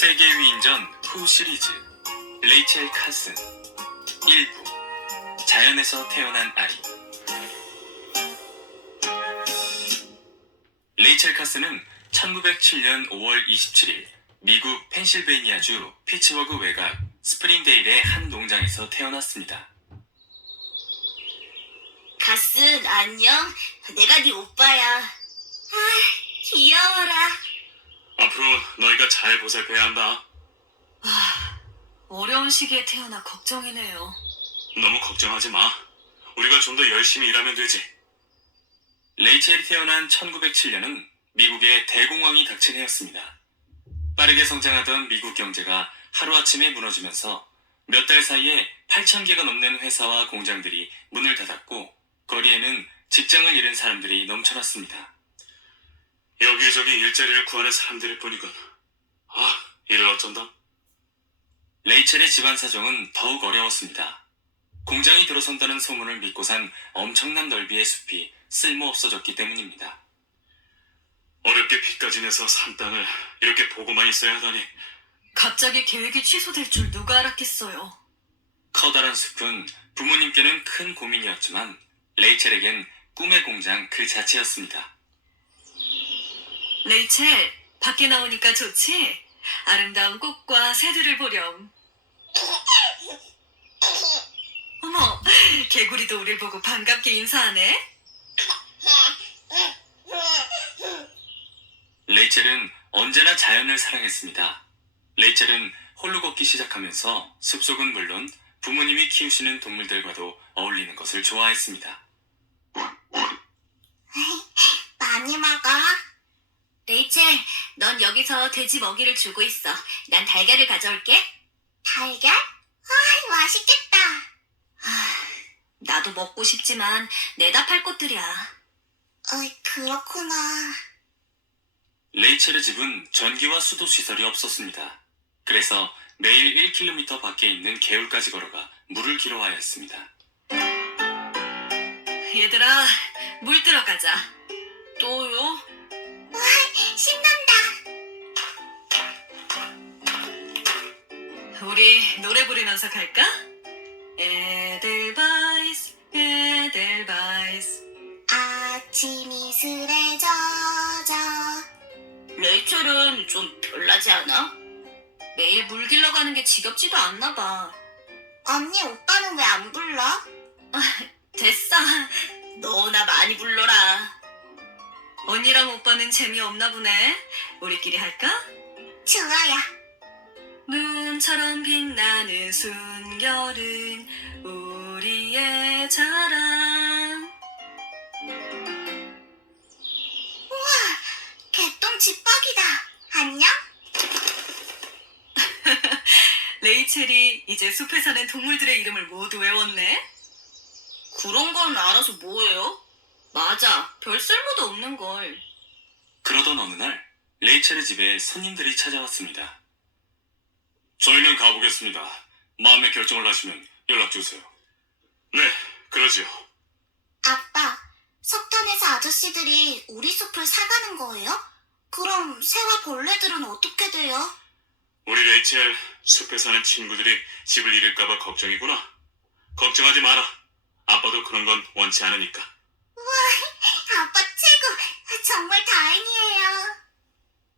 세계 위인전 후 시리즈 레이첼 카슨 1부 자연에서 태어난 아이. 레이첼 카슨은 1907년 5월 27일 미국 펜실베이니아주 피츠버그 외곽 스프링데일의 한 농장에서 태어났습니다. 카슨, 안녕. 내가 네 오빠야. 귀여워라. 앞으로 너희가 잘 보살펴야 한다. 어려운 시기에 태어나 걱정이네요. 너무 걱정하지 마. 우리가 좀 더 열심히 일하면 되지. 레이첼이 태어난 1907년은 미국의 대공황이 닥친 해였습니다. 빠르게 성장하던 미국 경제가 하루아침에 무너지면서 몇 달 사이에 8,000개가 넘는 회사와 공장들이 문을 닫았고 거리에는 직장을 잃은 사람들이 넘쳐났습니다. 여기저기 일자리를 구하는 사람들일 뿐이군. 이를 어쩐다? 레이첼의 집안 사정은 더욱 어려웠습니다. 공장이 들어선다는 소문을 믿고 산 엄청난 넓이의 숲이 쓸모없어졌기 때문입니다. 어렵게 빚까지 내서 산 땅을 이렇게 보고만 있어야 하다니. 갑자기 계획이 취소될 줄 누가 알았겠어요. 커다란 숲은 부모님께는 큰 고민이었지만 레이첼에겐 꿈의 공장 그 자체였습니다. 레이첼, 밖에 나오니까 좋지? 아름다운 꽃과 새들을 보렴. 어머, 개구리도 우릴 보고 반갑게 인사하네. 레이첼은 언제나 자연을 사랑했습니다. 레이첼은 홀로 걷기 시작하면서 숲속은 물론 부모님이 키우시는 동물들과도 어울리는 것을 좋아했습니다. 많이 먹어. 레이첼, 넌 여기서 돼지 먹이를 주고 있어. 난 달걀을 가져올게. 달걀? 맛있겠다. 나도 먹고 싶지만 내다 팔 것들이야. 그렇구나. 레이첼의 집은 전기와 수도 시설이 없었습니다. 그래서 매일 1km 밖에 있는 개울까지 걸어가 물을 길어와야 했습니다. 얘들아, 물 들어가자. 또요? 신난다. 우리 노래 부르면서 갈까? 에델바이스, 에델바이스. 아침 이슬에 젖어. 레이첼은 좀 별나지 않아? 매일 물 길러 가는 게 지겹지도 않나 봐. 언니, 오빠는 왜 안 불러? 됐어. 너나 많이 불러라. 언니랑 오빠는 재미없나 보네. 우리끼리 할까? 좋아요. 눈처럼 빛나는 순결은 우리의 자랑. 우와, 개똥 집박이다. 안녕? 레이첼이 이제 숲에 사는 동물들의 이름을 모두 외웠네. 그런 건 알아서 뭐해요? 맞아, 별 쓸모도 없는걸. 그러던 어느 날 레이첼의 집에 손님들이 찾아왔습니다. 저희는 가보겠습니다. 마음의 결정을 하시면 연락주세요. 네, 그러지요. 아빠, 석탄회사 아저씨들이 우리 숲을 사가는 거예요? 그럼 새와 벌레들은 어떻게 돼요? 우리 레이첼, 숲에 사는 친구들이 집을 잃을까봐 걱정이구나. 걱정하지 마라. 아빠도 그런 건 원치 않으니까. 아빠 최고! 정말 다행이에요.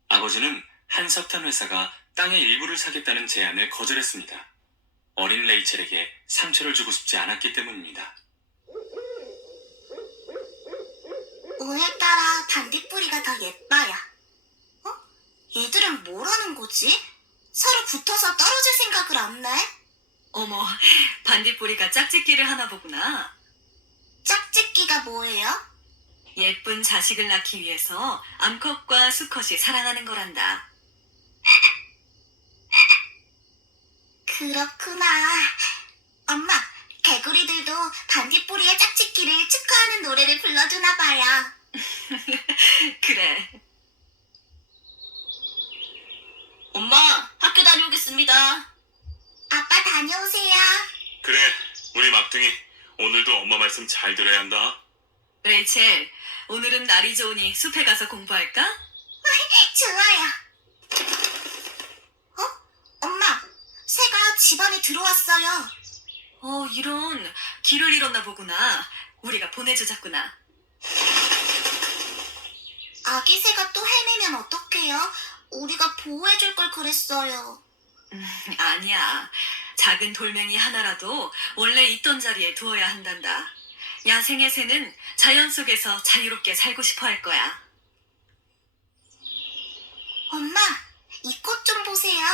아버지는 한 석탄 회사가 땅의 일부를 사겠다는 제안을 거절했습니다. 어린 레이첼에게 상처를 주고 싶지 않았기 때문입니다. 오늘따라 반딧불이가 더 예뻐요. 얘들은 뭘 하는 거지? 서로 붙어서 떨어질 생각을 안 내? 어머, 반딧불이가 짝짓기를 하나 보구나. 짝짓기가 뭐예요? 예쁜 자식을 낳기 위해서 암컷과 수컷이 사랑하는 거란다. 그렇구나. 엄마, 개구리들도 반딧불이의 짝짓기를 축하하는 노래를 불러주나 봐요. 그래. 엄마, 학교 다녀오겠습니다. 아빠 다녀오세요. 그래, 우리 막둥이 오늘도 엄마 말씀 잘 들어야 한다. 레이첼, 오늘은 날이 좋으니 숲에 가서 공부할까? 좋아요. 집안에 들어왔어요. 이런, 길을 잃었나 보구나. 우리가 보내주자꾸나. 아기 새가 또 헤매면 어떡해요? 우리가 보호해줄 걸 그랬어요. 아니야. 작은 돌멩이 하나라도 원래 있던 자리에 두어야 한단다. 야생의 새는 자연 속에서 자유롭게 살고 싶어 할 거야. 엄마, 이 꽃 좀 보세요.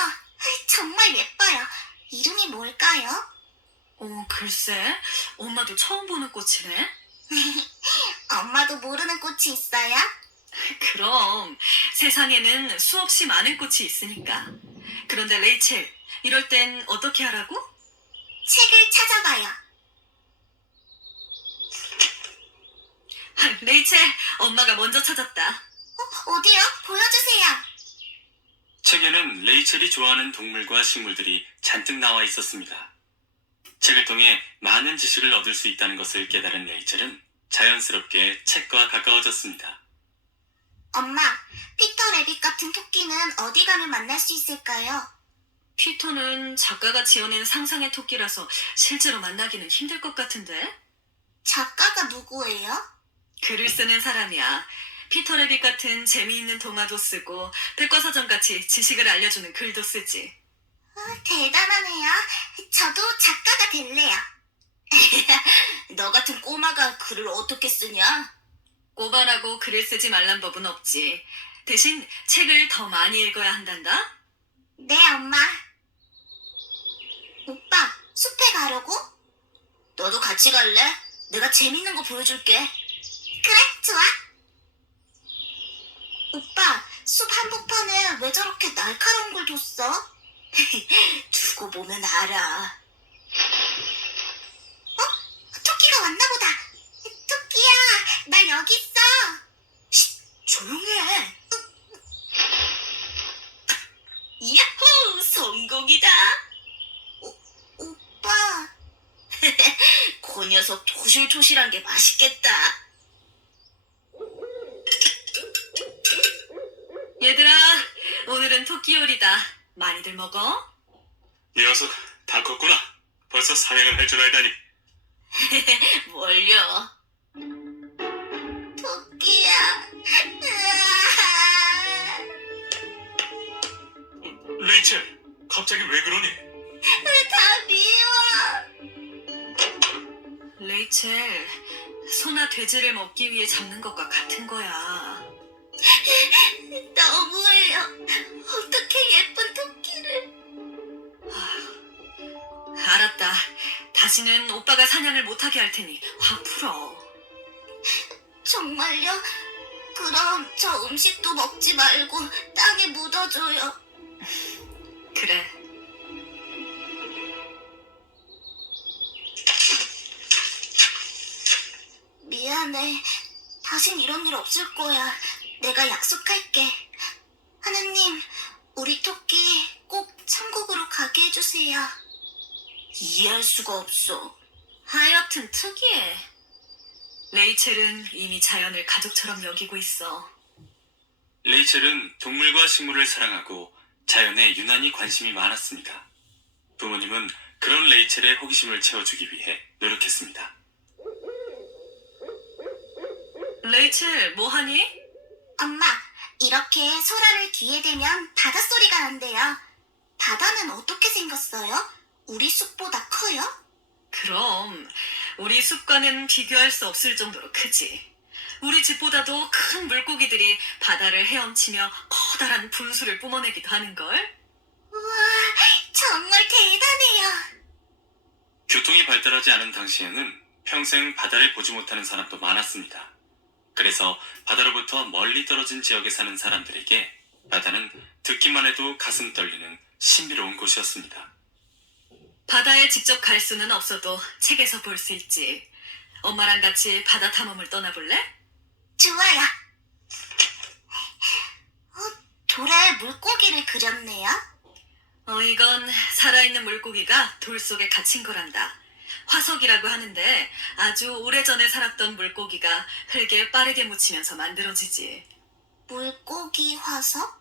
정말 예뻐요. 이름이 뭘까요? 글쎄. 엄마도 처음 보는 꽃이네. 엄마도 모르는 꽃이 있어요? 그럼 세상에는 수없이 많은 꽃이 있으니까. 그런데 레이첼, 이럴 땐 어떻게 하라고? 책을 찾아봐요. 레이첼, 엄마가 먼저 찾았다. 어디요? 보여주세요. 책에는 레이첼이 좋아하는 동물과 식물들이 잔뜩 나와 있었습니다. 책을 통해 많은 지식을 얻을 수 있다는 것을 깨달은 레이첼은 자연스럽게 책과 가까워졌습니다. 엄마, 피터 레빗 같은 토끼는 어디 가면 만날 수 있을까요? 피터는 작가가 지어낸 상상의 토끼라서 실제로 만나기는 힘들 것 같은데? 작가가 누구예요? 글을 쓰는 사람이야. 피터 레빗 같은 재미있는 동화도 쓰고 백과사전같이 지식을 알려주는 글도 쓰지. 대단하네요. 저도 작가가 될래요. 너 같은 꼬마가 글을 어떻게 쓰냐? 꼬바라고 글을 쓰지 말란 법은 없지. 대신 책을 더 많이 읽어야 한단다. 네, 엄마. 오빠, 숲에 가려고? 너도 같이 갈래? 내가 재밌는 거 보여줄게. 그래, 좋아. 오빠, 숲 한복판에 왜 저렇게 날카로운 걸 뒀어? 두고 보면 알아. 토끼가 왔나 보다. 토끼야, 나 여기 있어. 조용히 해. 야호! 성공이다! 오빠. 그 녀석 토실토실한 게 맛있겠다. 얘들아, 오늘은 토끼 요리다. 많이들 먹어? 이 녀석 다 컸구나. 벌써 사냥을 할 줄 알다니. 뭘요? 토끼야. 레이첼, 갑자기 왜 그러니? 다 미워. 레이첼, 소나 돼지를 먹기 위해 잡는 것과 같은 거야. 너무해요. 어떻게 예쁜 토끼를. 알았다. 다시는 오빠가 사냥을 못하게 할 테니 확 풀어. 정말요? 그럼 저 음식도 먹지 말고 땅에 묻어줘요. 그래. 미안해. 다신 이런 일 없을 거야. 내가 약속할게. 하나님, 우리 토끼 꼭 천국으로 가게 해주세요. 이해할 수가 없어. 하여튼 특이해. 레이첼은 이미 자연을 가족처럼 여기고 있어. 레이첼은 동물과 식물을 사랑하고 자연에 유난히 관심이 많았습니다. 부모님은 그런 레이첼의 호기심을 채워주기 위해 노력했습니다. 레이첼, 뭐하니? 엄마, 이렇게 소라를 귀에 대면 바닷소리가 난대요. 바다는 어떻게 생겼어요? 우리 숲보다 커요? 그럼 우리 숲과는 비교할 수 없을 정도로 크지. 우리 집보다도 큰 물고기들이 바다를 헤엄치며 커다란 분수를 뿜어내기도 하는걸. 우와, 정말 대단해요. 교통이 발달하지 않은 당시에는 평생 바다를 보지 못하는 사람도 많았습니다. 그래서 바다로부터 멀리 떨어진 지역에 사는 사람들에게 바다는 듣기만 해도 가슴 떨리는 신비로운 곳이었습니다. 바다에 직접 갈 수는 없어도 책에서 볼 수 있지. 엄마랑 같이 바다 탐험을 떠나볼래? 좋아요. 돌에 물고기를 그렸네요. 이건 살아있는 물고기가 돌 속에 갇힌 거란다. 화석이라고 하는데 아주 오래전에 살았던 물고기가 흙에 빠르게 묻히면서 만들어지지. 물고기 화석?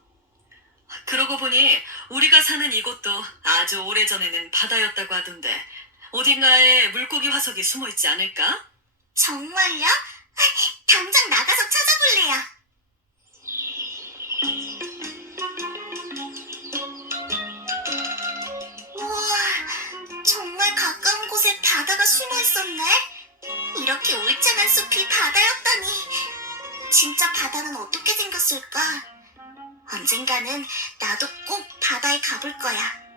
그러고 보니 우리가 사는 이곳도 아주 오래전에는 바다였다고 하던데 어딘가에 물고기 화석이 숨어 있지 않을까? 정말요? 당장 나가서 찾아볼래요. 우와, 정말 가까운 곳에 바다가 숨어 있었네. 이렇게 울창한 숲이 바다였다니. 진짜 바다는 어떻게 생겼을까? 언젠가는 나도 꼭 바다에 가볼 거야.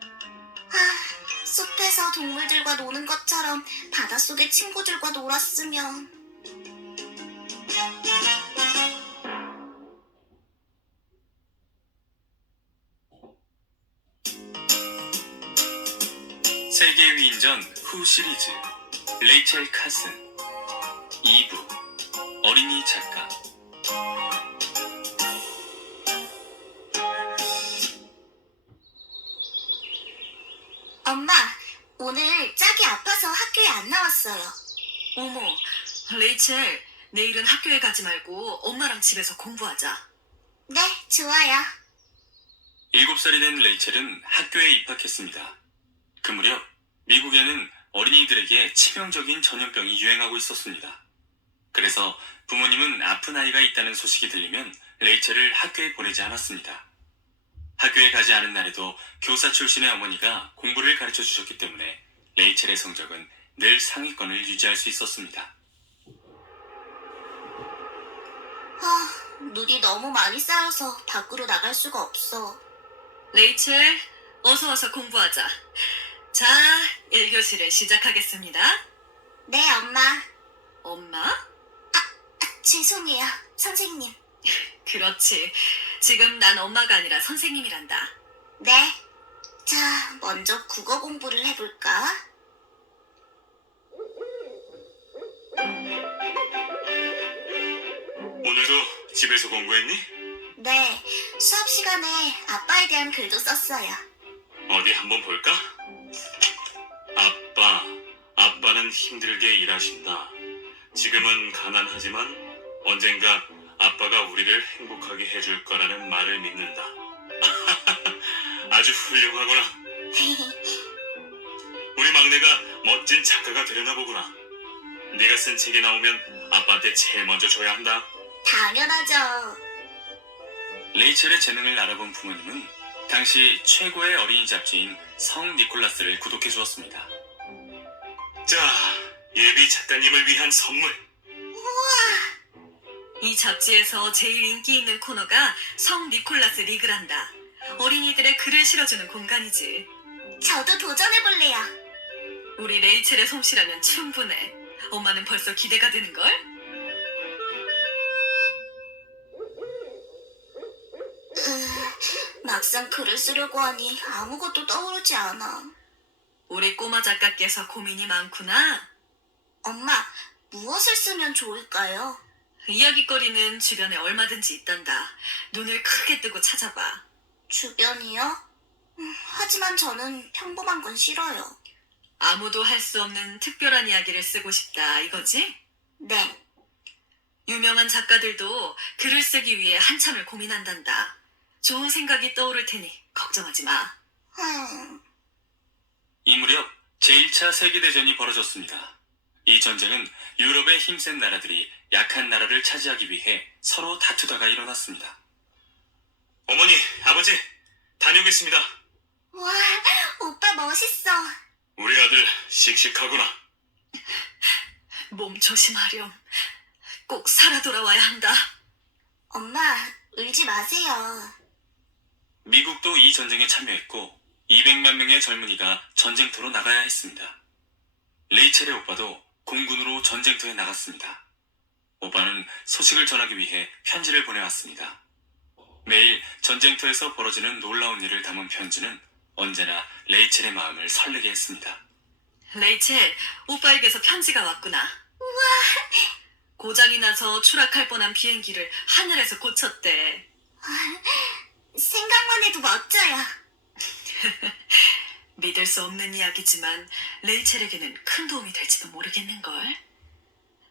숲에서 동물들과 노는 것처럼 바닷속의 친구들과 놀았으면. 세계 위인전 후 시리즈 레이첼 카슨 2부 어린이 작가. 엄마, 오늘 짝이 아파서 학교에 안 나왔어요. 어머, 레이첼, 내일은 학교에 가지 말고 엄마랑 집에서 공부하자. 네, 좋아요. 7살이 된 레이첼은 학교에 입학했습니다. 그 무렵 미국에는 어린이들에게 치명적인 전염병이 유행하고 있었습니다. 그래서 부모님은 아픈 아이가 있다는 소식이 들리면 레이첼을 학교에 보내지 않았습니다. 학교에 가지 않은 날에도 교사 출신의 어머니가 공부를 가르쳐 주셨기 때문에 레이첼의 성적은 늘 상위권을 유지할 수 있었습니다. 눈이 너무 많이 쌓여서 밖으로 나갈 수가 없어. 레이첼, 어서 와서 공부하자. 자, 1교시를 시작하겠습니다. 네, 엄마. 엄마? 죄송해요, 선생님. 그렇지. 지금 난 엄마가 아니라 선생님이란다. 네. 자, 먼저 국어 공부를 해볼까? 오늘도 집에서 공부했니? 네, 수업 시간에 아빠에 대한 글도 썼어요. 어디 한번 볼까? 아빠는 힘들게 일하신다. 지금은 가난하지만 언젠가 아빠가 우리를 행복하게 해줄 거라는 말을 믿는다. 아주 훌륭하구나. 우리 막내가 멋진 작가가 되려나 보구나. 네가 쓴 책이 나오면 아빠한테 제일 먼저 줘야 한다. 당연하죠. 레이첼의 재능을 알아본 부모님은 당시 최고의 어린이 잡지인 성 니콜라스를 구독해 주었습니다. 자, 예비 작가님을 위한 선물. 이 잡지에서 제일 인기 있는 코너가 성 니콜라스 리그란다. 어린이들의 글을 실어주는 공간이지. 저도 도전해볼래요. 우리 레이첼의 솜씨라면 충분해. 엄마는 벌써 기대가 되는걸? 막상 글을 쓰려고 하니 아무것도 떠오르지 않아. 우리 꼬마 작가께서 고민이 많구나. 엄마, 무엇을 쓰면 좋을까요? 이야깃거리는 주변에 얼마든지 있단다. 눈을 크게 뜨고 찾아봐. 주변이요? 하지만 저는 평범한 건 싫어요. 아무도 할 수 없는 특별한 이야기를 쓰고 싶다, 이거지? 네. 유명한 작가들도 글을 쓰기 위해 한참을 고민한단다. 좋은 생각이 떠오를 테니 걱정하지 마. 이 무렵 제1차 세계대전이 벌어졌습니다. 이 전쟁은 유럽의 힘센 나라들이 약한 나라를 차지하기 위해 서로 다투다가 일어났습니다. 어머니, 아버지, 다녀오겠습니다. 와, 오빠 멋있어. 우리 아들 씩씩하구나. 몸 조심하렴. 꼭 살아 돌아와야 한다. 엄마, 울지 마세요. 미국도 이 전쟁에 참여했고 200만 명의 젊은이가 전쟁터로 나가야 했습니다. 레이첼의 오빠도 공군으로 전쟁터에 나갔습니다. 오빠는 소식을 전하기 위해 편지를 보내왔습니다. 매일 전쟁터에서 벌어지는 놀라운 일을 담은 편지는 언제나 레이첼의 마음을 설레게 했습니다. 레이첼, 오빠에게서 편지가 왔구나. 고장이 나서 추락할 뻔한 비행기를 하늘에서 고쳤대. 생각만 해도 멋져요. 믿을 수 없는 이야기지만 레이첼에게는 큰 도움이 될지도 모르겠는걸.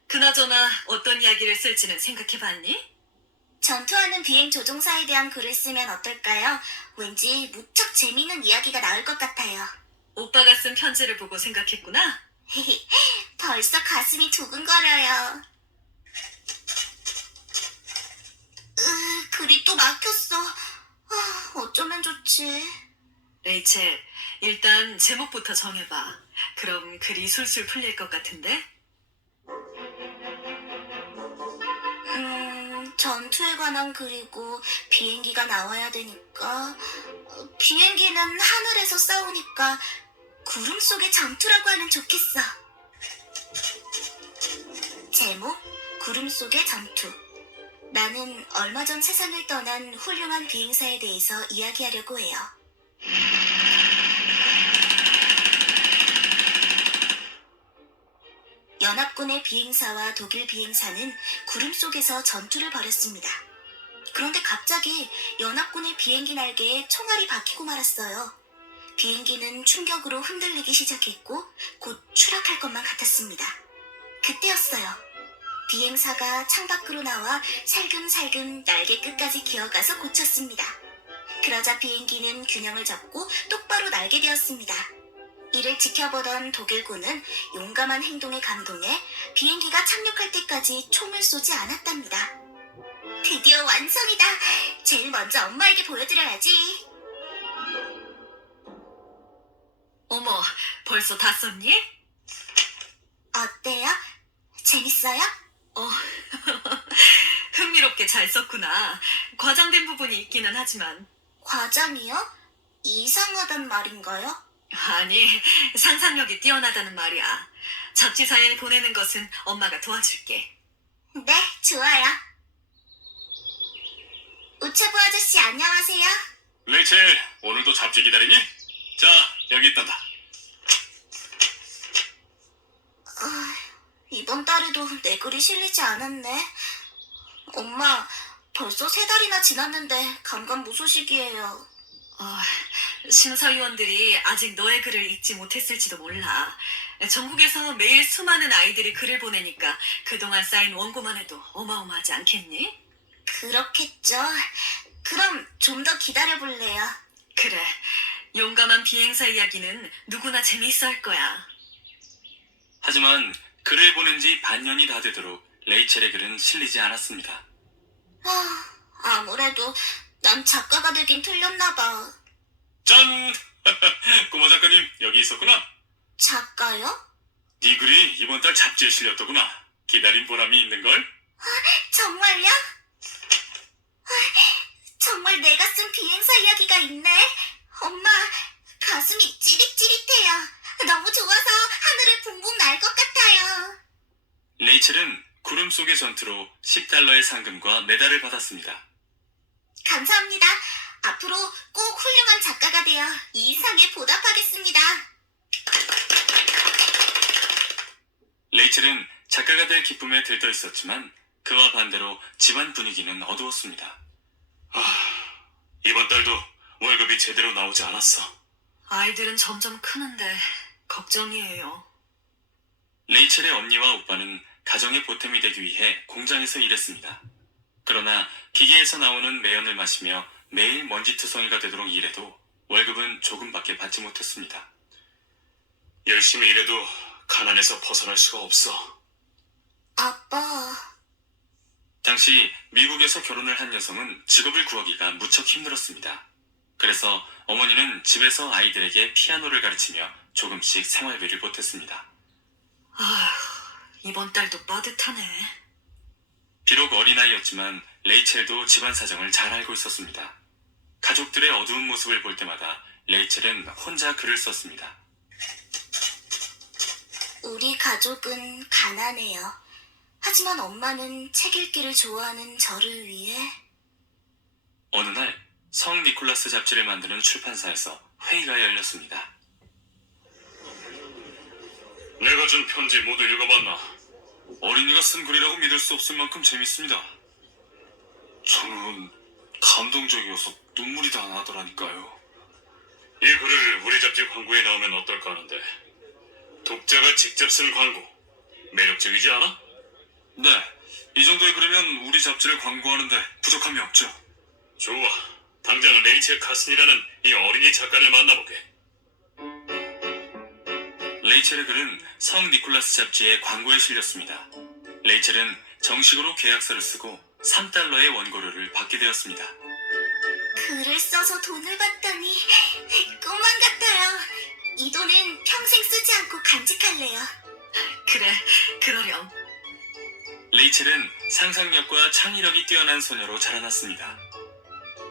그나저나 어떤 이야기를 쓸지는 생각해봤니? 전투하는 비행 조종사에 대한 글을 쓰면 어떨까요? 왠지 무척 재미있는 이야기가 나올 것 같아요. 오빠가 쓴 편지를 보고 생각했구나. 벌써 가슴이 두근거려요. 글이 또 막혔어. 어쩌면 좋지. 레이첼, 일단 제목부터 정해봐. 그럼 글이 술술 풀릴 것 같은데? 전투에 관한 글이고 비행기가 나와야 되니까 비행기는 하늘에서 싸우니까 구름 속의 전투라고 하면 좋겠어. 제목 구름 속의 전투. 나는 얼마 전 세상을 떠난 훌륭한 비행사에 대해서 이야기하려고 해요. 연합군의 비행사와 독일 비행사는 구름 속에서 전투를 벌였습니다. 그런데 갑자기 연합군의 비행기 날개에 총알이 박히고 말았어요. 비행기는 충격으로 흔들리기 시작했고 곧 추락할 것만 같았습니다. 그때였어요. 비행사가 창밖으로 나와 살금살금 날개 끝까지 기어가서 고쳤습니다. 그러자 비행기는 균형을 잡고 똑바로 날게 되었습니다. 이를 지켜보던 독일군은 용감한 행동에 감동해 비행기가 착륙할 때까지 총을 쏘지 않았답니다. 드디어 완성이다. 제일 먼저 엄마에게 보여드려야지. 어머, 벌써 다 썼니? 어때요? 재밌어요? 흥미롭게 잘 썼구나. 과장된 부분이 있기는 하지만. 과장이요? 이상하단 말인가요? 아니, 상상력이 뛰어나다는 말이야. 잡지사에 보내는 것은 엄마가 도와줄게. 네, 좋아요. 우체부 아저씨 안녕하세요. 레이첼, 오늘도 잡지 기다리니? 자, 여기 있단다. 이번 달에도 내 글이 실리지 않았네. 엄마, 벌써 3달이나 지났는데 감감무소식이에요. 심사위원들이 아직 너의 글을 읽지 못했을지도 몰라. 전국에서 매일 수많은 아이들이 글을 보내니까 그동안 쌓인 원고만 해도 어마어마하지 않겠니? 그렇겠죠. 그럼 좀 더 기다려볼래요. 그래, 용감한 비행사 이야기는 누구나 재미있어 할 거야. 하지만 글을 보낸 지 반년이 다 되도록 레이첼의 글은 실리지 않았습니다. 아무래도 난 작가가 되긴 틀렸나 봐. 짠! 꼬마 작가님, 여기 있었구나. 작가요? 네 글이 이번 달 잡지에 실렸더구나. 기다린 보람이 있는걸? 정말요? 정말 내가 쓴 비행사 이야기가 있네. 엄마, 가슴이 찌릿찌릿해요. 너무 좋아서 하늘을 붕붕 날 것 같아요. 레이첼은 구름 속의 전투로 $10의 상금과 메달을 받았습니다. 감사합니다. 앞으로 꼭 훌륭한 작가가 되어 이 상에 보답하겠습니다. 레이첼은 작가가 될 기쁨에 들떠 있었지만 그와 반대로 집안 분위기는 어두웠습니다. 이번 달도 월급이 제대로 나오지 않았어. 아이들은 점점 크는데 걱정이에요. 레이첼의 언니와 오빠는 가정의 보탬이 되기 위해 공장에서 일했습니다. 그러나 기계에서 나오는 매연을 마시며 매일 먼지투성이가 되도록 일해도 월급은 조금밖에 받지 못했습니다. 열심히 일해도 가난에서 벗어날 수가 없어. 아빠, 당시 미국에서 결혼을 한 여성은 직업을 구하기가 무척 힘들었습니다. 그래서 어머니는 집에서 아이들에게 피아노를 가르치며 조금씩 생활비를 보탰습니다. 이번 달도 빠듯하네. 비록 어린아이였지만 레이첼도 집안 사정을 잘 알고 있었습니다. 가족들의 어두운 모습을 볼 때마다 레이첼은 혼자 글을 썼습니다. 우리 가족은 가난해요. 하지만 엄마는 책 읽기를 좋아하는 저를 위해 어느 날 성 니콜라스 잡지를 만드는 출판사에서 회의가 열렸습니다. 내가 준 편지 모두 읽어봤나? 어린이가 쓴 글이라고 믿을 수 없을 만큼 재밌습니다. 저는 감동적이어서 눈물이 다 나더라니까요. 이 글을 우리 잡지 광고에 넣으면 어떨까 하는데 독자가 직접 쓴 광고 매력적이지 않아? 네, 이 정도에 그러면 우리 잡지를 광고하는데 부족함이 없죠. 좋아. 당장 레이첼 카슨이라는 이 어린이 작가를 만나보게. 레이첼의 글은 성 니콜라스 잡지의 광고에 실렸습니다. 레이첼은 정식으로 계약서를 쓰고 $3의 원고료를 받게 되었습니다. 글을 써서 돈을 받다니 꿈만 같아요. 이 돈은 평생 쓰지 않고 간직할래요. 그래, 그러렴. 레이첼은 상상력과 창의력이 뛰어난 소녀로 자라났습니다.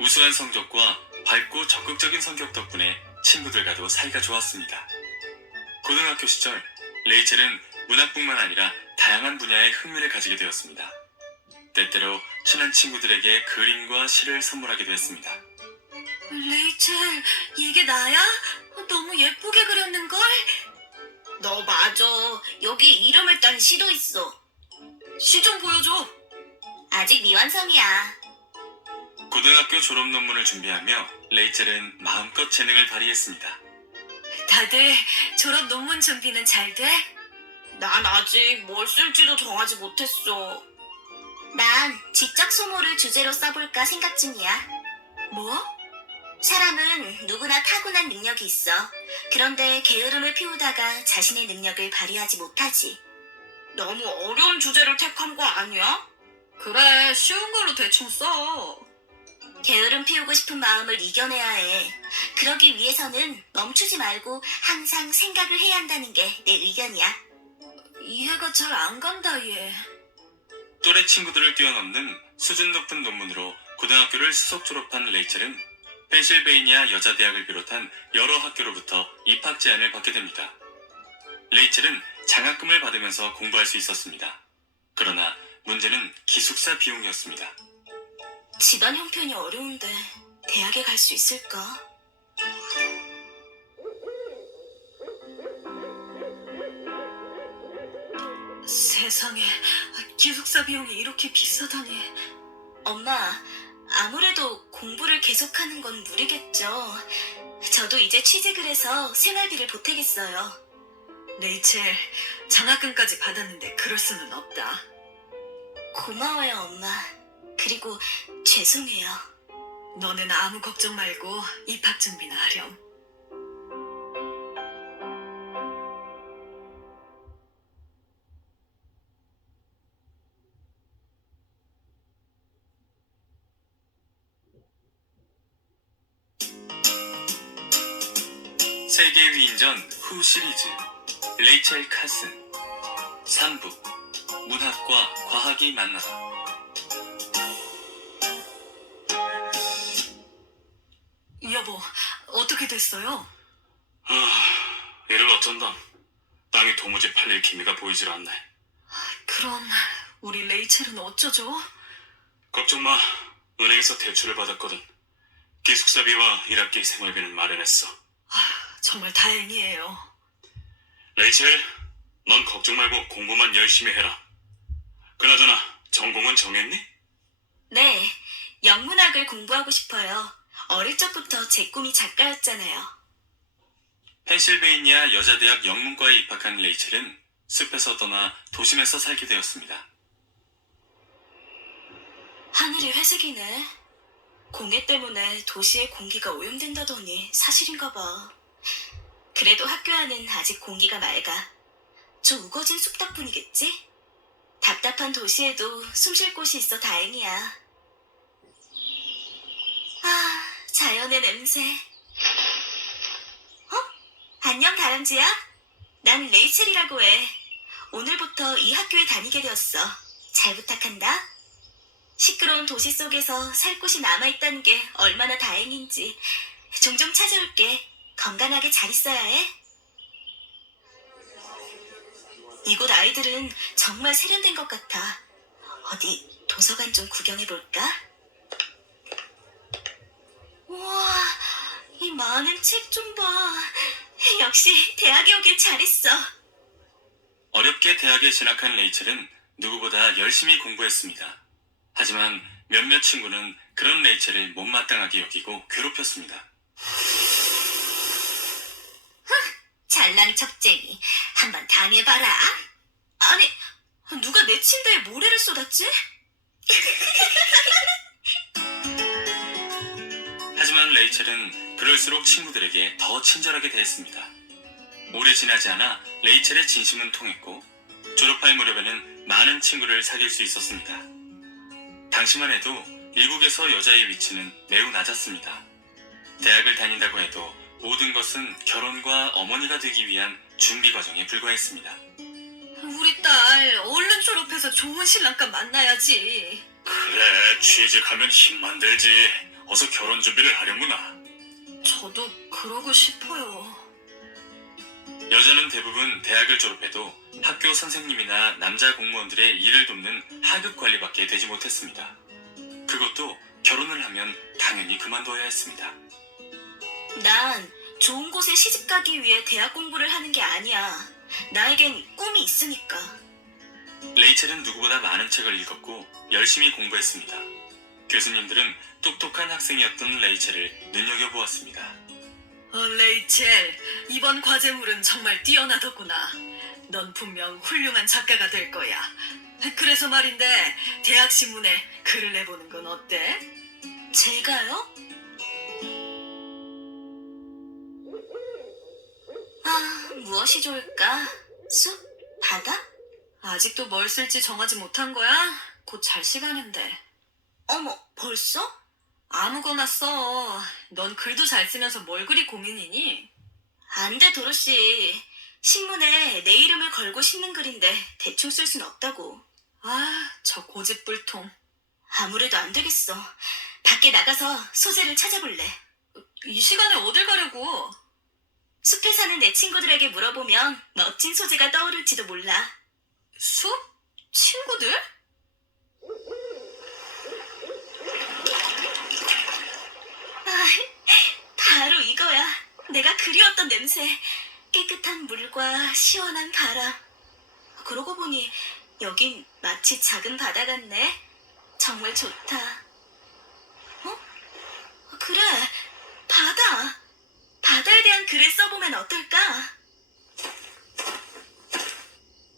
우수한 성적과 밝고 적극적인 성격 덕분에 친구들과도 사이가 좋았습니다. 고등학교 시절 레이첼은 문학뿐만 아니라 다양한 분야에 흥미를 가지게 되었습니다. 때때로 친한 친구들에게 그림과 시를 선물하기도 했습니다. 레이첼, 이게 나야? 너무 예쁘게 그렸는걸? 너 맞아. 여기 이름을 딴 시도 있어. 시 좀 보여줘. 아직 미완성이야. 고등학교 졸업 논문을 준비하며 레이첼은 마음껏 재능을 발휘했습니다. 다들 졸업 논문 준비는 잘 돼? 난 아직 뭘 쓸지도 정하지 못했어. 난 지적 소모를 주제로 써볼까 생각 중이야. 뭐? 사람은 누구나 타고난 능력이 있어. 그런데 게으름을 피우다가 자신의 능력을 발휘하지 못하지. 너무 어려운 주제를 택한 거 아니야? 그래, 쉬운 걸로 대충 써. 게으름 피우고 싶은 마음을 이겨내야 해. 그러기 위해서는 멈추지 말고 항상 생각을 해야 한다는 게 내 의견이야. 이해가 잘 안 간다, 얘. 또래 친구들을 뛰어넘는 수준 높은 논문으로 고등학교를 수석 졸업한 레이첼은 펜실베이니아 여자대학을 비롯한 여러 학교로부터 입학 제안을 받게 됩니다. 레이첼은 장학금을 받으면서 공부할 수 있었습니다. 그러나 문제는 기숙사 비용이었습니다. 집안 형편이 어려운데 대학에 갈 수 있을까? 세상에, 기숙사 비용이 이렇게 비싸다니. 엄마, 아무래도 공부를 계속하는 건 무리겠죠. 저도 이제 취직을 해서 생활비를 보태겠어요. 레이첼, 장학금까지 받았는데 그럴 수는 없다. 고마워요, 엄마. 그리고 죄송해요. 너는 아무 걱정 말고 입학 준비나 하렴. 세계 위인전 후 시리즈 레이첼 카슨 3부 문학과 과학이 만나다. 여보, 어떻게 됐어요? 이를 어쩐다. 땅이 도무지 팔릴 기미가 보이질 않네. 그럼 우리 레이첼은 어쩌죠? 걱정 마. 은행에서 대출을 받았거든. 기숙사비와 1학기 생활비는 마련했어. 정말 다행이에요. 레이첼, 넌 걱정 말고 공부만 열심히 해라. 그나저나 전공은 정했니? 네, 영문학을 공부하고 싶어요. 어릴 적부터 제 꿈이 작가였잖아요. 펜실베이니아 여자대학 영문과에 입학한 레이첼은 숲에서 떠나 도심에서 살게 되었습니다. 하늘이 회색이네. 공해 때문에 도시의 공기가 오염된다더니 사실인가 봐. 그래도 학교 안은 아직 공기가 맑아. 저 우거진 숲 덕분이겠지? 답답한 도시에도 숨 쉴 곳이 있어 다행이야. 아, 자연의 냄새. 안녕, 다람쥐야. 난 레이첼이라고 해. 오늘부터 이 학교에 다니게 되었어. 잘 부탁한다. 시끄러운 도시 속에서 살 곳이 남아있다는 게 얼마나 다행인지. 종종 찾아올게. 건강하게 잘 있어야 해. 이곳 아이들은 정말 세련된 것 같아. 어디 도서관 좀 구경해볼까? 우와, 이 많은 책 좀 봐. 역시 대학에 오길 잘했어. 어렵게 대학에 진학한 레이첼은 누구보다 열심히 공부했습니다. 하지만 몇몇 친구는 그런 레이첼을 못마땅하게 여기고 괴롭혔습니다. 잘난 척쟁이. 한번 당해봐라. 아니, 누가 내 침대에 모래를 쏟았지? 하지만 레이첼은 그럴수록 친구들에게 더 친절하게 대했습니다. 오래 지나지 않아 레이첼의 진심은 통했고 졸업할 무렵에는 많은 친구를 사귈 수 있었습니다. 당시만 해도 미국에서 여자의 위치는 매우 낮았습니다. 대학을 다닌다고 해도 모든 것은 결혼과 어머니가 되기 위한 준비 과정에 불과했습니다. 우리 딸 얼른 졸업해서 좋은 신랑감 만나야지. 그래, 취직하면 힘만 들지. 어서 결혼 준비를 하려구나. 저도 그러고 싶어요. 여자는 대부분 대학을 졸업해도 학교 선생님이나 남자 공무원들의 일을 돕는 하급 관리밖에 되지 못했습니다. 그것도 결혼을 하면 당연히 그만둬야 했습니다. 난 좋은 곳에 시집가기 위해 대학 공부를 하는 게 아니야. 나에겐 꿈이 있으니까. 레이첼은 누구보다 많은 책을 읽었고 열심히 공부했습니다. 교수님들은 똑똑한 학생이었던 레이첼을 눈여겨보았습니다. 레이첼, 이번 과제물은 정말 뛰어나더구나. 넌 분명 훌륭한 작가가 될 거야. 그래서 말인데 대학 신문에 글을 내보는 건 어때? 제가요? 아, 무엇이 좋을까? 숲? 바다? 아직도 뭘 쓸지 정하지 못한 거야? 곧 잘 시간인데. 어머, 벌써? 아무거나 써. 넌 글도 잘 쓰면서 뭘 그리 고민이니? 안 돼, 도로시. 신문에 내 이름을 걸고 싣는 글인데 대충 쓸 순 없다고. 아, 저 고집불통. 아무래도 안 되겠어. 밖에 나가서 소재를 찾아볼래. 이 시간에 어딜 가려고? 숲에 사는 내 친구들에게 물어보면 멋진 소재가 떠오를지도 몰라. 숲? 친구들? 아, 바로 이거야. 내가 그리웠던 냄새. 깨끗한 물과 시원한 바람. 그러고 보니 여긴 마치 작은 바다 같네. 정말 좋다. 어? 그래, 바다. 바다에 대한 글을 써보면 어떨까?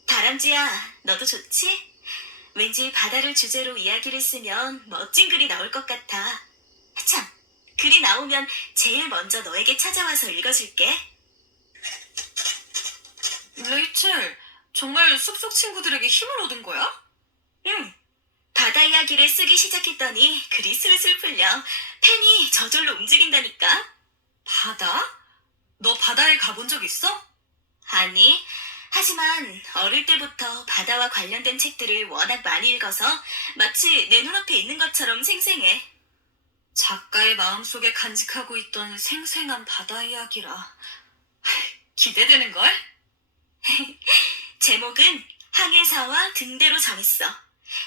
다람쥐야, 너도 좋지? 왠지 바다를 주제로 이야기를 쓰면 멋진 글이 나올 것 같아. 참, 글이 나오면 제일 먼저 너에게 찾아와서 읽어줄게. 레이첼, 정말 숲속 친구들에게 힘을 얻은 거야? 응. 바다 이야기를 쓰기 시작했더니 글이 슬슬 풀려. 펜이 저절로 움직인다니까. 바다? 너 바다에 가본 적 있어? 아니, 하지만 어릴 때부터 바다와 관련된 책들을 워낙 많이 읽어서 마치 내 눈앞에 있는 것처럼 생생해. 작가의 마음속에 간직하고 있던 생생한 바다 이야기라. 기대되는걸? 제목은 항해사와 등대로 정했어.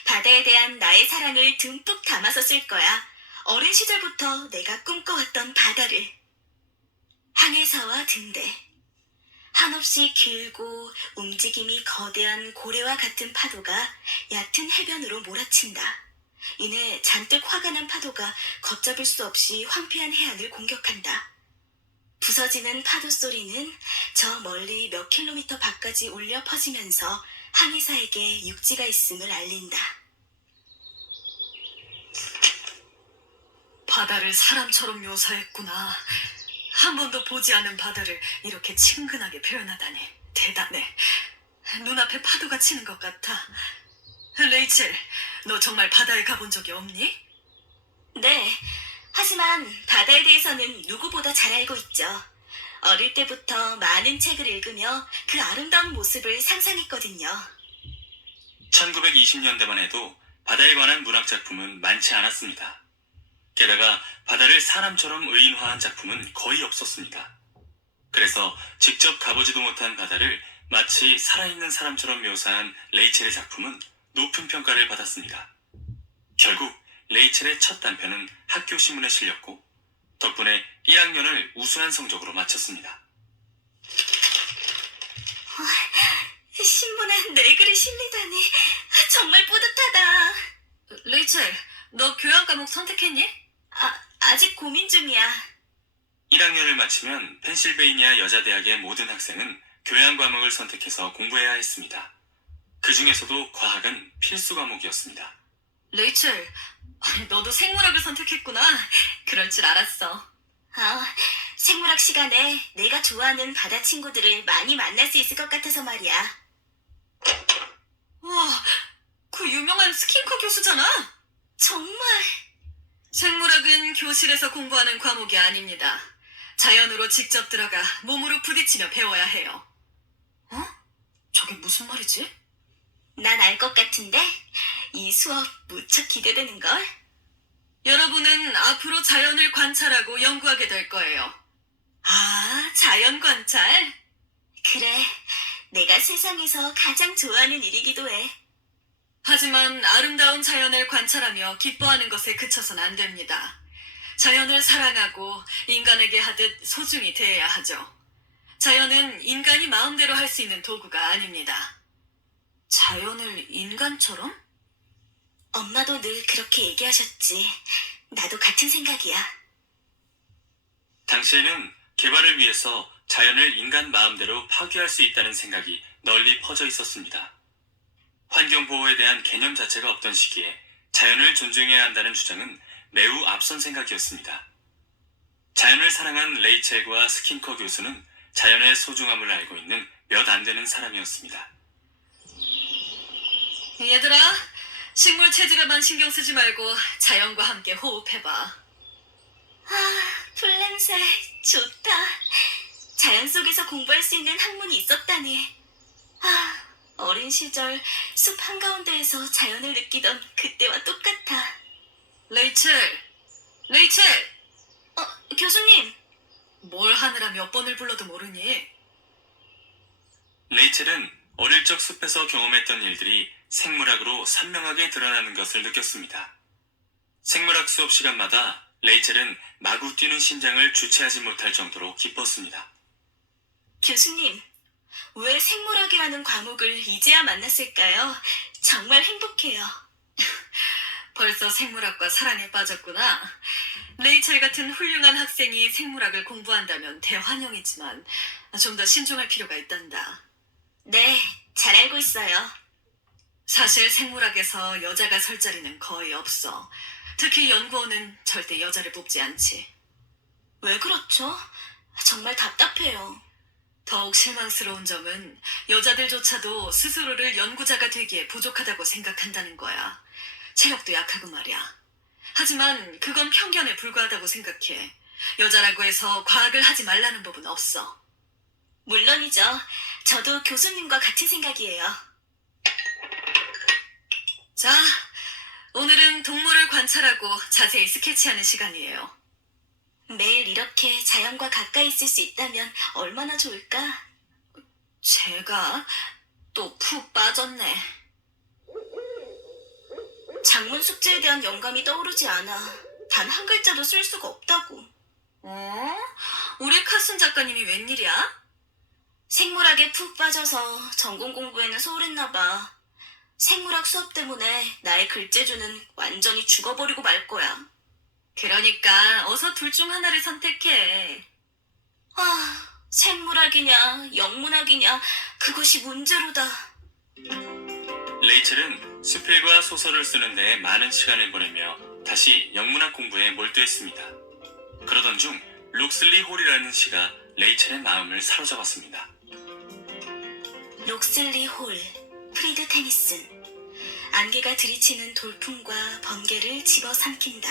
바다에 대한 나의 사랑을 듬뿍 담아서 쓸 거야. 어린 시절부터 내가 꿈꿔왔던 바다를. 항해사와 등대. 한없이 길고 움직임이 거대한 고래와 같은 파도가 얕은 해변으로 몰아친다. 이내 잔뜩 화가 난 파도가 걷잡을 수 없이 황폐한 해안을 공격한다. 부서지는 파도 소리는 저 멀리 몇 킬로미터 밖까지 울려 퍼지면서 항해사에게 육지가 있음을 알린다. 바다를 사람처럼 묘사했구나. 한 번도 보지 않은 바다를 이렇게 친근하게 표현하다니 대단해. 눈앞에 파도가 치는 것 같아. 레이첼, 너 정말 바다에 가본 적이 없니? 네, 하지만 바다에 대해서는 누구보다 잘 알고 있죠. 어릴 때부터 많은 책을 읽으며 그 아름다운 모습을 상상했거든요. 1920년대만 해도 바다에 관한 문학 작품은 많지 않았습니다. 게다가 바다를 사람처럼 의인화한 작품은 거의 없었습니다. 그래서 직접 가보지도 못한 바다를 마치 살아있는 사람처럼 묘사한 레이첼의 작품은 높은 평가를 받았습니다. 결국 레이첼의 첫 단편은 학교 신문에 실렸고 덕분에 1학년을 우수한 성적으로 마쳤습니다. 신문에 내 글이 실리다니 정말 뿌듯하다. 레이첼, 너 교양 과목 선택했니? 아직 고민 중이야. 1학년을 마치면 펜실베이니아 여자대학의 모든 학생은 교양 과목을 선택해서 공부해야 했습니다. 그 중에서도 과학은 필수 과목이었습니다. 레이첼, 너도 생물학을 선택했구나. 그럴 줄 알았어. 생물학 시간에 내가 좋아하는 바다 친구들을 많이 만날 수 있을 것 같아서 말이야. 와, 그 유명한 스킨커 교수잖아. 정말? 생물학은 교실에서 공부하는 과목이 아닙니다. 자연으로 직접 들어가 몸으로 부딪히며 배워야 해요. 어? 저게 무슨 말이지? 난 알 것 같은데 이 수업 무척 기대되는걸? 여러분은 앞으로 자연을 관찰하고 연구하게 될 거예요. 아, 자연 관찰? 그래, 내가 세상에서 가장 좋아하는 일이기도 해. 하지만 아름다운 자연을 관찰하며 기뻐하는 것에 그쳐선 안 됩니다. 자연을 사랑하고 인간에게 하듯 소중히 대해야 하죠. 자연은 인간이 마음대로 할 수 있는 도구가 아닙니다. 자연을 인간처럼? 엄마도 늘 그렇게 얘기하셨지. 나도 같은 생각이야. 당시에는 개발을 위해서 자연을 인간 마음대로 파괴할 수 있다는 생각이 널리 퍼져 있었습니다. 환경보호에 대한 개념 자체가 없던 시기에 자연을 존중해야 한다는 주장은 매우 앞선 생각이었습니다. 자연을 사랑한 레이첼과 스킨커 교수는 자연의 소중함을 알고 있는 몇 안 되는 사람이었습니다. 얘들아, 식물 체질에만 신경 쓰지 말고 자연과 함께 호흡해봐. 풀냄새 좋다. 자연 속에서 공부할 수 있는 학문이 있었다니. 어린 시절 숲 한가운데에서 자연을 느끼던 그때와 똑같아. 레이첼! 교수님. 뭘 하느라 몇 번을 불러도 모르니? 레이첼은 어릴 적 숲에서 경험했던 일들이 생물학으로 선명하게 드러나는 것을 느꼈습니다. 생물학 수업 시간마다 레이첼은 마구 뛰는 심장을 주체하지 못할 정도로 기뻤습니다. 교수님, 왜 생물학이라는 과목을 이제야 만났을까요? 정말 행복해요. 벌써 생물학과 사랑에 빠졌구나. 레이첼 같은 훌륭한 학생이 생물학을 공부한다면 대환영이지만 좀 더 신중할 필요가 있단다. 네, 잘 알고 있어요. 사실 생물학에서 여자가 설 자리는 거의 없어. 특히 연구원은 절대 여자를 뽑지 않지. 왜 그렇죠? 정말 답답해요. 더욱 실망스러운 점은 여자들조차도 스스로를 연구자가 되기에 부족하다고 생각한다는 거야. 체력도 약하고 말이야. 하지만 그건 편견에 불과하다고 생각해. 여자라고 해서 과학을 하지 말라는 법은 없어. 물론이죠. 저도 교수님과 같은 생각이에요. 자, 오늘은 동물을 관찰하고 자세히 스케치하는 시간이에요. 매일 이렇게 자연과 가까이 있을 수 있다면 얼마나 좋을까? 제가 또 푹 빠졌네. 장문 숙제에 대한 영감이 떠오르지 않아. 단 한 글자도 쓸 수가 없다고. 어? 우리 카슨 작가님이 웬일이야? 생물학에 푹 빠져서 전공 공부에는 소홀했나 봐. 생물학 수업 때문에 나의 글재주는 완전히 죽어버리고 말 거야. 그러니까 어서 둘 중 하나를 선택해. 생물학이냐 영문학이냐 그것이 문제로다. 레이첼은 수필과 소설을 쓰는 데 많은 시간을 보내며 다시 영문학 공부에 몰두했습니다. 그러던 중 록슬리 홀이라는 시가 레이첼의 마음을 사로잡았습니다. 록슬리 홀, 프리드 테니슨. 안개가 들이치는 돌풍과 번개를 집어삼킨다.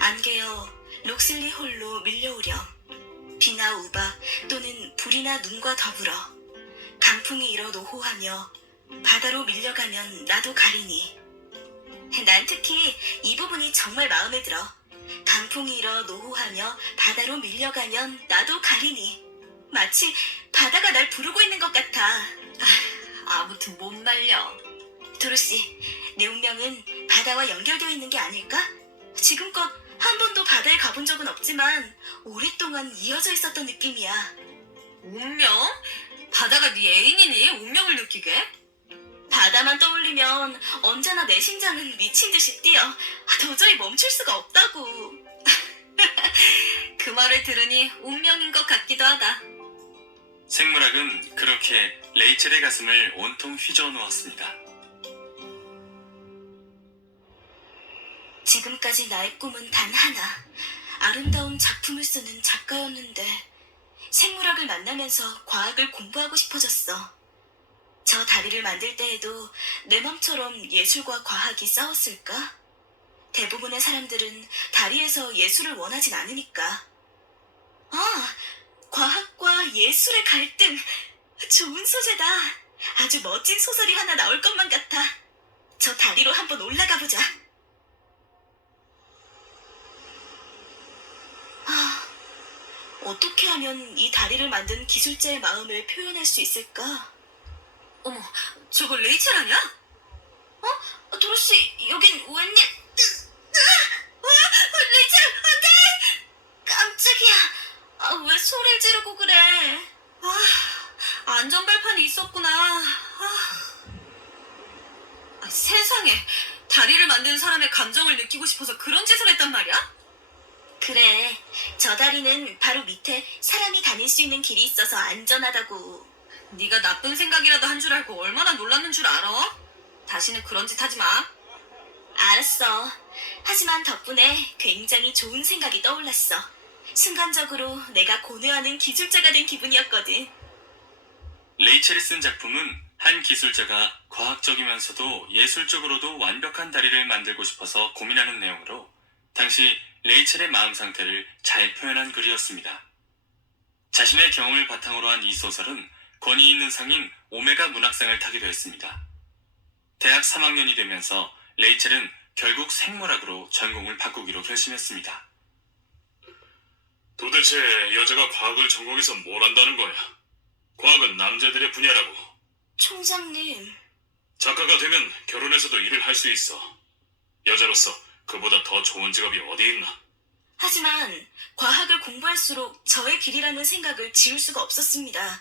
안개여, 록슬리 홀로 밀려오렴. 비나 우박 또는 불이나 눈과 더불어 강풍이 일어 노호하며 바다로 밀려가면 나도 가리니. 난 특히 이 부분이 정말 마음에 들어. 강풍이 일어 노호하며 바다로 밀려가면 나도 가리니. 마치 바다가 날 부르고 있는 것 같아. 아무튼 못 말려. 도로시, 내 운명은 바다와 연결되어 있는 게 아닐까? 지금껏 한 번도 바다에 가본 적은 없지만 오랫동안 이어져 있었던 느낌이야. 운명? 바다가 네 애인이니 운명을 느끼게? 바다만 떠올리면 언제나 내 심장은 미친 듯이 뛰어. 도저히 멈출 수가 없다고. 그 말을 들으니 운명인 것 같기도 하다. 생물학은 그렇게 레이첼의 가슴을 온통 휘저어 놓았습니다. 지금까지 나의 꿈은 단 하나. 아름다운 작품을 쓰는 작가였는데 생물학을 만나면서 과학을 공부하고 싶어졌어. 저 다리를 만들 때에도 내 맘처럼 예술과 과학이 싸웠을까? 대부분의 사람들은 다리에서 예술을 원하진 않으니까. 아, 과학과 예술의 갈등. 좋은 소재다. 아주 멋진 소설이 하나 나올 것만 같아. 저 다리로 한번 올라가 보자. 어떻게 하면 이 다리를 만든 기술자의 마음을 표현할 수 있을까? 어머, 저거 레이첼 아니야? 도로시, 여긴 웬일? 레이첼, 안 돼! 깜짝이야. 왜 소리를 지르고 그래? 안전발판이 있었구나. 세상에, 다리를 만드는 사람의 감정을 느끼고 싶어서 그런 짓을 했단 말이야? 그래, 저 다리는 바로 밑에 사람이 다닐 수 있는 길이 있어서 안전하다고. 네가 나쁜 생각이라도 한 줄 알고 얼마나 놀랐는 줄 알아? 다시는 그런 짓 하지 마. 알았어. 하지만 덕분에 굉장히 좋은 생각이 떠올랐어. 순간적으로 내가 고뇌하는 기술자가 된 기분이었거든. 레이첼이 쓴 작품은 한 기술자가 과학적이면서도 예술적으로도 완벽한 다리를 만들고 싶어서 고민하는 내용으로 당시 레이첼의 마음 상태를 잘 표현한 글이었습니다. 자신의 경험을 바탕으로 한 이 소설은 권위 있는 상인 오메가 문학상을 타기도 했습니다. 대학 3학년이 되면서 레이첼은 결국 생물학으로 전공을 바꾸기로 결심했습니다. 도대체 여자가 과학을 전공해서 뭘 한다는 거야? 과학은 남자들의 분야라고. 총장님, 작가가 되면 결혼해서도 일을 할 수 있어. 여자로서 그보다 더 좋은 직업이 어디 있나? 하지만 과학을 공부할수록 저의 길이라는 생각을 지울 수가 없었습니다.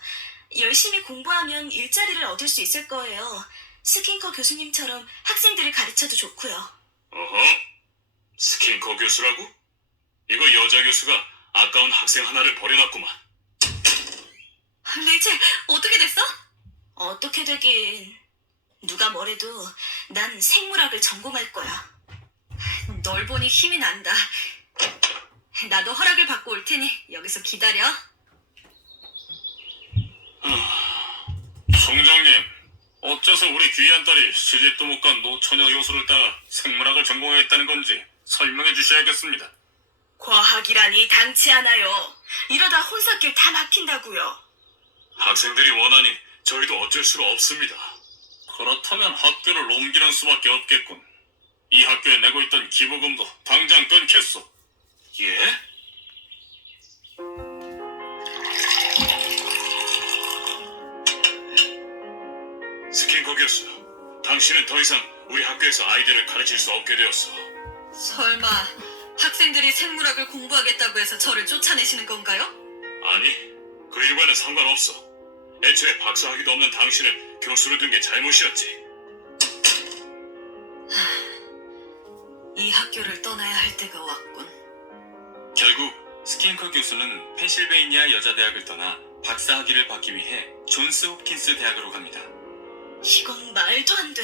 열심히 공부하면 일자리를 얻을 수 있을 거예요. 스킨커 교수님처럼 학생들을 가르쳐도 좋고요. 어허? 스킨커 교수라고? 이거 여자 교수가 아까운 학생 하나를 버려놨구만. 레이첼, 어떻게 됐어? 어떻게 되긴. 누가 뭐래도 난 생물학을 전공할 거야. 널 보니 힘이 난다. 나도 허락을 받고 올 테니 여기서 기다려. 총장님, 어째서 우리 귀한 딸이 시집도 못 간 노처녀 교수를 따라 생물학을 전공하겠다는 건지 설명해 주셔야겠습니다. 과학이라니 당치 않아요. 이러다 혼사길 다 막힌다고요. 학생들이 원하니 저희도 어쩔 수가 없습니다. 그렇다면 학교를 옮기는 수밖에 없겠군. 이 학교에 내고 있던 기부금도 당장 끊겠소. 예? 스킨커 교수, 당신은 더 이상 우리 학교에서 아이들을 가르칠 수 없게 되었어. 설마 학생들이 생물학을 공부하겠다고 해서 저를 쫓아내시는 건가요? 아니, 그 일과는 상관없어. 애초에 박사학위도 없는 당신을 교수로 둔 게 잘못이었지. 이 학교를 떠나야 할 때가 왔군. 결국 스킨커 교수는 펜실베이니아 여자대학을 떠나 박사학위를 받기 위해 존스 홉킨스 대학으로 갑니다. 이건 말도 안 돼.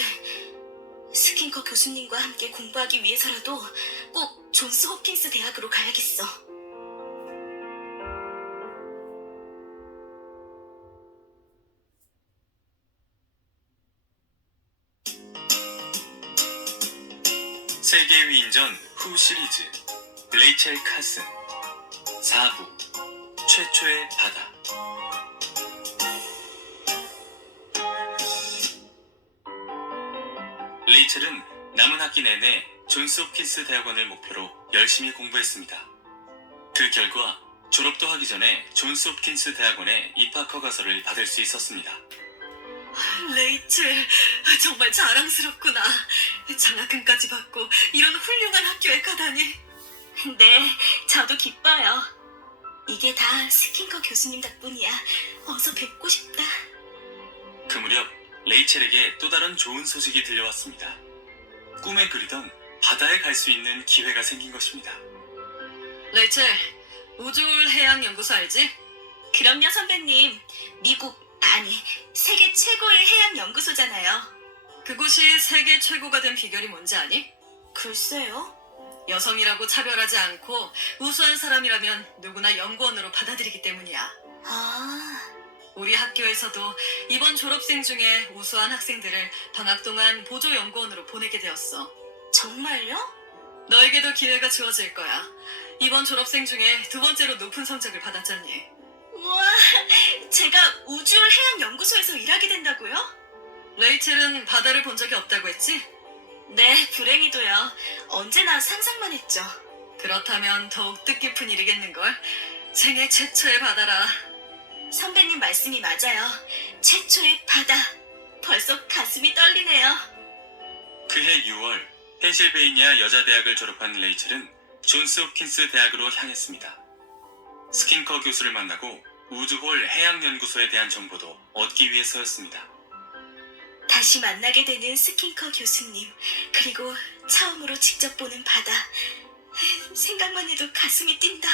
스킨커 교수님과 함께 공부하기 위해서라도 꼭 존스 홉킨스 대학으로 가야겠어. 세계 위인전 후 시리즈 레이첼 카슨 4부 최초의 바다. 레이첼은 남은 학기 내내 존스 홉킨스 대학원을 목표로 열심히 공부했습니다. 그 결과 졸업도 하기 전에 존스 홉킨스 대학원에 입학 허가서를 받을 수 있었습니다. 레이첼, 정말 자랑스럽구나. 장학금까지 받고 이런 훌륭한 학교에 가다니. 네, 저도 기뻐요. 이게 다 스킨커 교수님 덕분이야. 어서 뵙고 싶다. 그 무렵 레이첼에게 또 다른 좋은 소식이 들려왔습니다. 꿈에 그리던 바다에 갈 수 있는 기회가 생긴 것입니다. 레이첼, 우주울해양연구소 알지? 그럼요, 선배님. 미국, 아니, 세계 최고의 해양 연구소잖아요. 그곳이 세계 최고가 된 비결이 뭔지 아니? 글쎄요. 여성이라고 차별하지 않고 우수한 사람이라면 누구나 연구원으로 받아들이기 때문이야. 아, 우리 학교에서도 이번 졸업생 중에 우수한 학생들을 방학 동안 보조 연구원으로 보내게 되었어. 정말요? 너에게도 기회가 주어질 거야. 이번 졸업생 중에 두 번째로 높은 성적을 받았잖니. 우와, 제가 우주홀 해양 연구소에서 일하게 된다고요? 레이첼은 바다를 본 적이 없다고 했지? 네, 불행히도요. 언제나 상상만 했죠. 그렇다면 더욱 뜻깊은 일이겠는걸? 생애 최초의 바다라. 선배님 말씀이 맞아요. 최초의 바다. 벌써 가슴이 떨리네요. 그해 6월 펜실베이니아 여자대학을 졸업한 레이첼은 존스 홉킨스 대학으로 향했습니다. 스킨커 교수를 만나고 우주홀 해양연구소에 대한 정보도 얻기 위해서였습니다. 다시 만나게 되는 스킨커 교수님, 그리고 처음으로 직접 보는 바다. 생각만 해도 가슴이 뛴다.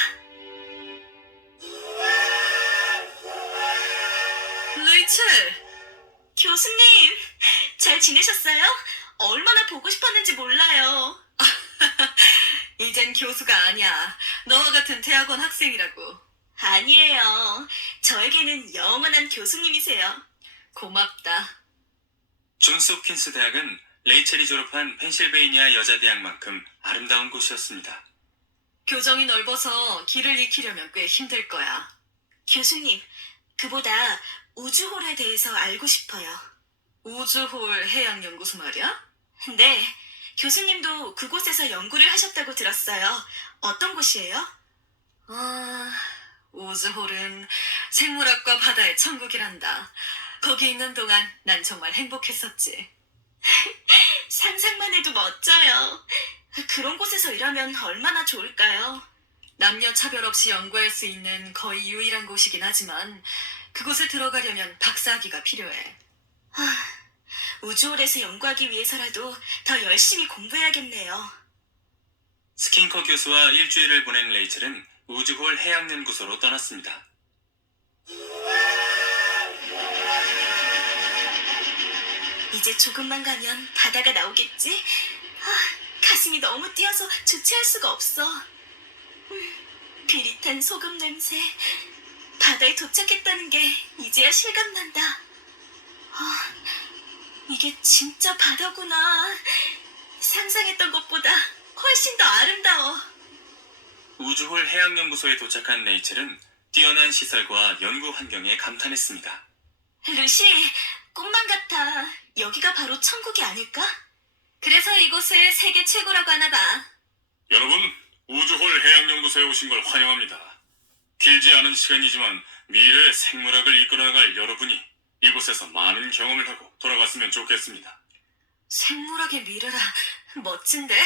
레이첼! 교수님, 잘 지내셨어요? 얼마나 보고 싶었는지 몰라요. 이젠 교수가 아니야. 너와 같은 대학원 학생이라고. 아니에요. 저에게는 영원한 교수님이세요. 고맙다. 존스 홉킨스 대학은 레이첼이 졸업한 펜실베이니아 여자대학만큼 아름다운 곳이었습니다. 교정이 넓어서 길을 익히려면 꽤 힘들 거야. 교수님, 그보다 우주홀에 대해서 알고 싶어요. 우주홀 해양연구소 말이야? 네, 교수님도 그곳에서 연구를 하셨다고 들었어요. 어떤 곳이에요? 우주홀은 생물학과 바다의 천국이란다. 거기 있는 동안 난 정말 행복했었지. 상상만 해도 멋져요. 그런 곳에서 일하면 얼마나 좋을까요? 남녀 차별 없이 연구할 수 있는 거의 유일한 곳이긴 하지만 그곳에 들어가려면 박사학위가 필요해. 우주홀에서 연구하기 위해서라도 더 열심히 공부해야겠네요. 스킨커 교수와 일주일을 보낸 레이첼은 우주홀 해양연구소로 떠났습니다. 이제 조금만 가면 바다가 나오겠지? 가슴이 너무 뛰어서 주체할 수가 없어. 비릿한 소금 냄새. 바다에 도착했다는 게 이제야 실감난다. 이게 진짜 바다구나. 상상했던 것보다 훨씬 더 아름다워. 우주홀 해양연구소에 도착한 레이첼은 뛰어난 시설과 연구 환경에 감탄했습니다. 루시, 꿈만 같아. 여기가 바로 천국이 아닐까? 그래서 이곳을 세계 최고라고 하나 봐. 여러분, 우주홀 해양연구소에 오신 걸 환영합니다. 길지 않은 시간이지만 미래의 생물학을 이끌어나갈 여러분이 이곳에서 많은 경험을 하고 돌아갔으면 좋겠습니다. 생물학의 미래라. 멋진데?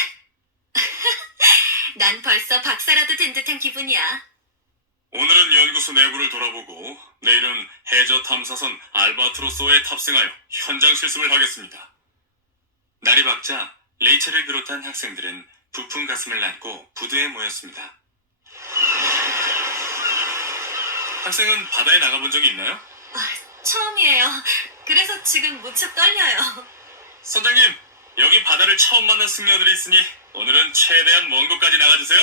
난 벌써 박사라도 된 듯한 기분이야. 오늘은 연구소 내부를 돌아보고 내일은 해저 탐사선 알바트로소에 탑승하여 현장 실습을 하겠습니다. 날이 밝자 레이첼을 비롯한 학생들은 부푼 가슴을 안고 부두에 모였습니다. 학생은 바다에 나가본 적이 있나요? 처음이에요. 그래서 지금 무척 떨려요. 선장님, 여기 바다를 처음 만난 승려들이 있으니 오늘은 최대한 먼 곳까지 나가주세요.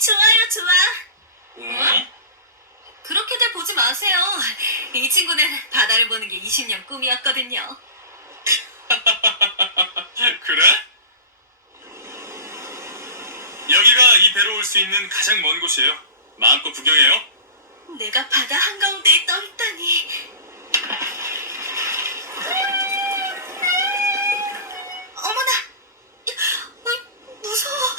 좋아요, 좋아. 그렇게들 보지 마세요. 이 친구는 바다를 보는 게 20년 꿈이었거든요. 그래? 여기가 이 배로 올 수 있는 가장 먼 곳이에요. 마음껏 구경해요. 내가 바다 한가운데에 떠 있다니. 어머나! 무서워.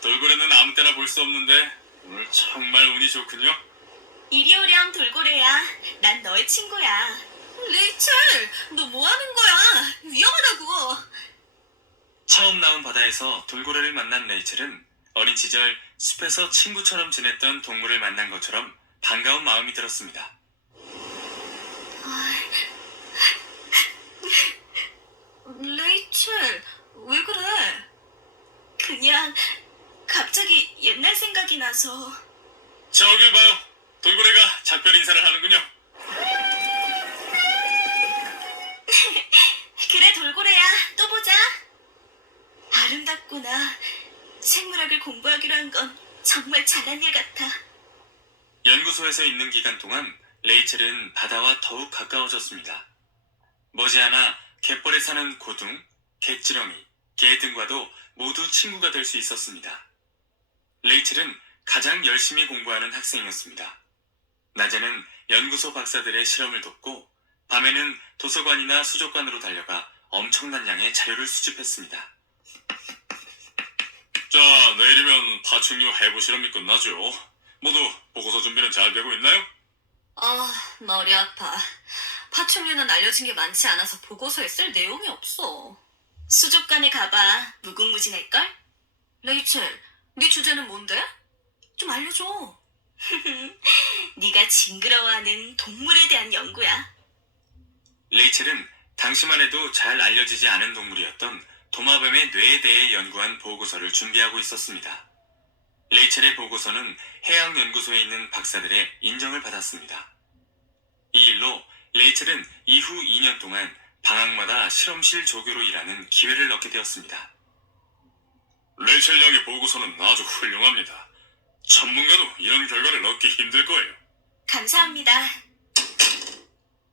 돌고래는 아무 때나 볼 수 없는데 오늘 정말 운이 좋군요. 이리 오렴, 돌고래야. 난 너의 친구야. 레이첼, 너 뭐 하는 거야? 위험하다고. 처음 나온 바다에서 돌고래를 만난 레이첼은 어린 시절 숲에서 친구처럼 지냈던 동물을 만난 것처럼 반가운 마음이 들었습니다. 레이첼, 왜 그래? 그냥 갑자기 옛날 생각이 나서. 저길 봐요. 돌고래가 작별 인사를 하는군요. 그래, 돌고래야. 또 보자. 아름답구나. 생물학을 공부하기로 한 건 정말 잘한 일 같아. 연구소에서 있는 기간 동안 레이첼은 바다와 더욱 가까워졌습니다. 머지않아 갯벌에 사는 고둥, 갯지렁이, 개 등과도 모두 친구가 될 수 있었습니다. 레이첼은 가장 열심히 공부하는 학생이었습니다. 낮에는 연구소 박사들의 실험을 돕고 밤에는 도서관이나 수족관으로 달려가 엄청난 양의 자료를 수집했습니다. 자, 내일이면 파충류 해부 실험이 끝나죠. 모두 보고서 준비는 잘 되고 있나요? 머리 아파. 파충류는 알려진 게 많지 않아서 보고서에 쓸 내용이 없어. 수족관에 가봐. 무궁무진할걸? 레이첼, 네 주제는 뭔데? 좀 알려줘. 네가 징그러워하는 동물에 대한 연구야. 레이첼은 당시만 해도 잘 알려지지 않은 동물이었던 도마뱀의 뇌에 대해 연구한 보고서를 준비하고 있었습니다. 레이첼의 보고서는 해양연구소에 있는 박사들의 인정을 받았습니다. 이 일로 레이첼은 이후 2년 동안 방학마다 실험실 조교로 일하는 기회를 얻게 되었습니다. 레이첼 양의 보고서는 아주 훌륭합니다. 전문가도 이런 결과를 얻기 힘들 거예요. 감사합니다.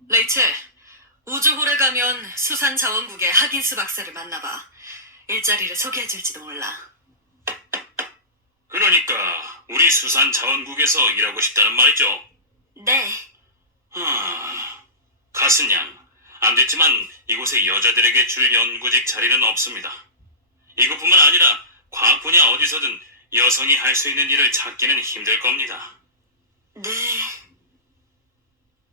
레이첼, 우주홀에 가면 수산자원국의 하긴스 박사를 만나봐. 일자리를 소개해줄지도 몰라. 그러니까 우리 수산자원국에서 일하고 싶다는 말이죠. 네. 가슨 양, 안 됐지만 이곳에 여자들에게 줄 연구직 자리는 없습니다. 이것뿐만 아니라 과학 분야 어디서든 여성이 할 수 있는 일을 찾기는 힘들 겁니다. 네.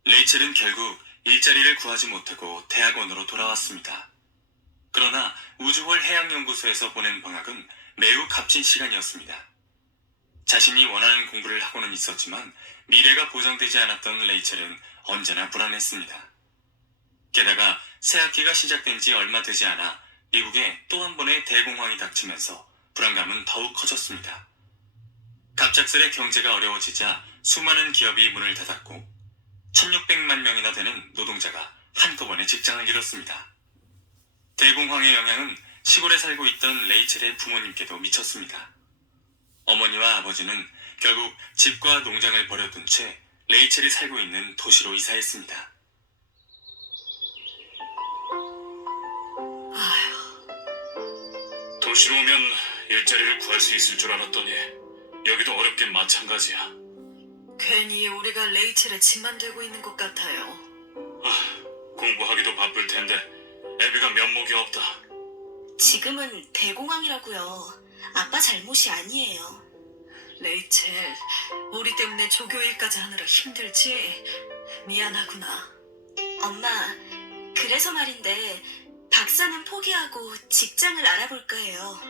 레이첼은 결국 일자리를 구하지 못하고 대학원으로 돌아왔습니다. 그러나 우주홀 해양연구소에서 보낸 방학은 매우 값진 시간이었습니다. 자신이 원하는 공부를 하고는 있었지만 미래가 보장되지 않았던 레이첼은 언제나 불안했습니다. 게다가 새학기가 시작된 지 얼마 되지 않아 미국에 또 한 번의 대공황이 닥치면서 불안감은 더욱 커졌습니다. 갑작스레 경제가 어려워지자 수많은 기업이 문을 닫았고 1600만 명이나 되는 노동자가 한꺼번에 직장을 잃었습니다. 대공황의 영향은 시골에 살고 있던 레이첼의 부모님께도 미쳤습니다. 어머니와 아버지는 결국 집과 농장을 버려둔 채 레이첼이 살고 있는 도시로 이사했습니다. 도시로 오면 일자리를 구할 수 있을 줄 알았더니 여기도 어렵긴 마찬가지야. 괜히 우리가 레이첼의 짐만 되고 있는 것 같아요. 공부하기도 바쁠 텐데 애비가 면목이 없다. 지금은 대공황이라고요. 아빠 잘못이 아니에요. 레이첼, 우리 때문에 조교일까지 하느라 힘들지? 미안하구나. 엄마, 그래서 말인데 박사는 포기하고 직장을 알아볼까 해요.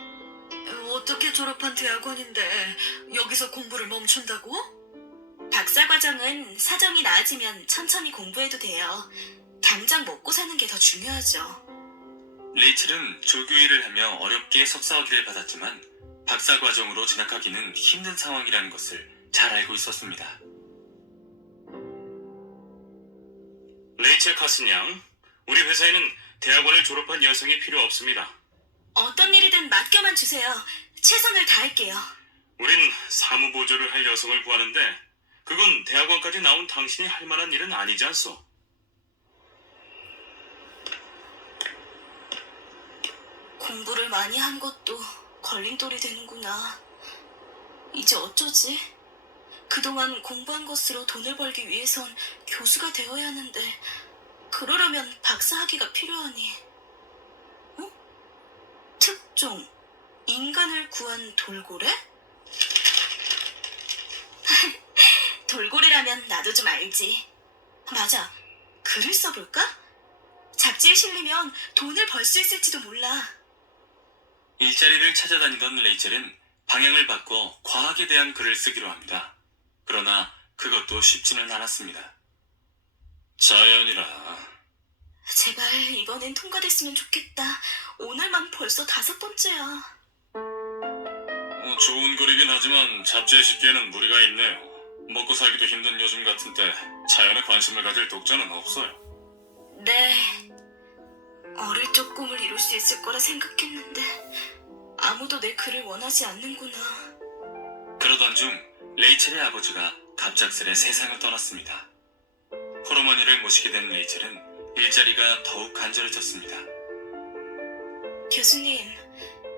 어떻게 졸업한 대학원인데 여기서 공부를 멈춘다고? 박사 과정은 사정이 나아지면 천천히 공부해도 돼요. 당장 먹고 사는 게 더 중요하죠. 레이첼은 조교 일을 하며 어렵게 석사학위를 받았지만 박사 과정으로 진학하기는 힘든 상황이라는 것을 잘 알고 있었습니다. 레이첼 카슨 양, 우리 회사에는 대학원을 졸업한 여성이 필요 없습니다. 어떤 일이든 맡겨만 주세요. 최선을 다할게요. 우린 사무보조를 할 여성을 구하는데 그건 대학원까지 나온 당신이 할 만한 일은 아니지 않소? 공부를 많이 한 것도 걸림돌이 되는구나. 이제 어쩌지? 그동안 공부한 것으로 돈을 벌기 위해선 교수가 되어야 하는데 그러려면 박사학위가 필요하니. 특종, 인간을 구한 돌고래? 돌고래라면 나도 좀 알지. 맞아, 글을 써볼까? 잡지에 실리면 돈을 벌 수 있을지도 몰라. 일자리를 찾아다니던 레이첼은 방향을 바꿔 과학에 대한 글을 쓰기로 합니다. 그러나 그것도 쉽지는 않았습니다. 자연이라. 제발 이번엔 통과됐으면 좋겠다. 오늘만 벌써 5번째야. 좋은 글이긴 하지만 잡지에 싣기에는 무리가 있네요. 먹고 살기도 힘든 요즘 같은 때 자연에 관심을 가질 독자는 없어요. 네. 어릴 적 꿈을 이룰 수 있을 거라 생각했는데 아무도 내 글을 원하지 않는구나. 그러던 중 레이첼의 아버지가 갑작스레 세상을 떠났습니다. 홀어머니를 모시게 된 레이첼은 일자리가 더욱 간절해졌습니다. 교수님,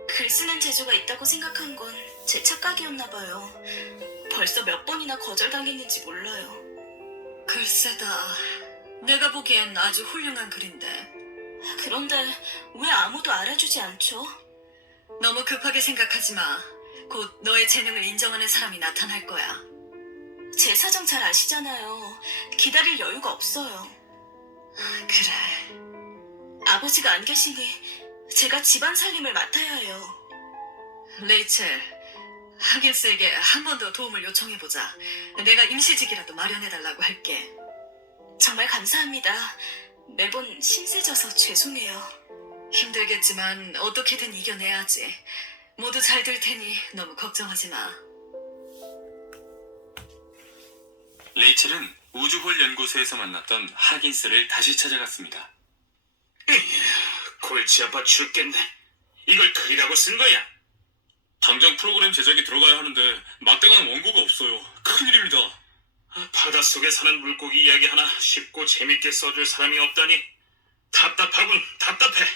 글 쓰는 재주가 있다고 생각한 건 제 착각이었나 봐요. 벌써 몇 번이나 거절당했는지 몰라요. 글쎄다. 내가 보기엔 아주 훌륭한 글인데. 그런데 왜 아무도 알아주지 않죠? 너무 급하게 생각하지 마. 곧 너의 재능을 인정하는 사람이 나타날 거야. 제 사정 잘 아시잖아요. 기다릴 여유가 없어요. 그래. 아버지가 안 계시니 제가 집안 살림을 맡아야 해요. 레이첼, 하긴스에게 한 번 더 도움을 요청해보자. 내가 임시직이라도 마련해달라고 할게. 정말 감사합니다. 매번 신세져서 죄송해요. 힘들겠지만 어떻게든 이겨내야지. 모두 잘 될 테니 너무 걱정하지 마. 레이첼은 우주홀 연구소에서 만났던 하긴스를 다시 찾아갔습니다. 골치 아파 죽겠네. 이걸 글이라고 쓴 거야? 당장 프로그램 제작이 들어가야 하는데 막대한 원고가 없어요. 큰일입니다. 바닷속에 사는 물고기 이야기 하나 쉽고 재밌게 써줄 사람이 없다니 답답하군. 답답해.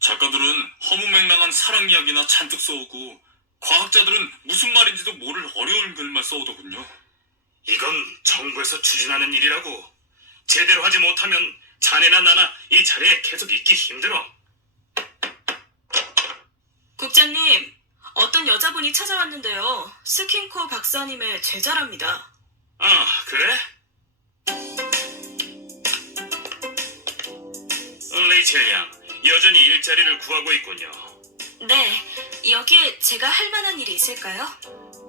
작가들은 허무맹랑한 사랑 이야기나 잔뜩 써오고 과학자들은 무슨 말인지도 모를 어려운 글만 써오더군요. 이건 정부에서 추진하는 일이라고. 제대로 하지 못하면 자네나 나나 이 자리에 계속 있기 힘들어. 국장님, 어떤 여자분이 찾아왔는데요. 스킨코 박사님의 제자랍니다. 아, 그래? 레이첼 양, 여전히 일자리를 구하고 있군요. 네, 여기에 제가 할 만한 일이 있을까요?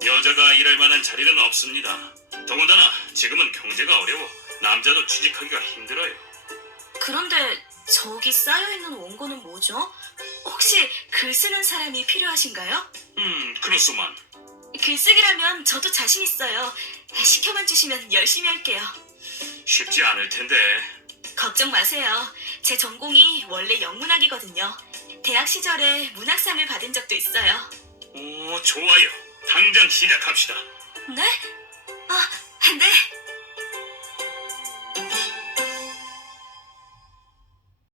여자가 일할 만한 자리는 없습니다. 더군다나 지금은 경제가 어려워 남자도 취직하기가 힘들어요. 그런데 저기 쌓여있는 원고는 뭐죠? 혹시 글 쓰는 사람이 필요하신가요? 그렇소만. 글쓰기라면 저도 자신 있어요. 시켜만 주시면 열심히 할게요. 쉽지 않을 텐데. 걱정 마세요. 제 전공이 원래 영문학이거든요. 대학 시절에 문학상을 받은 적도 있어요. 오, 좋아요. 당장 시작합시다. 네? 아, 네.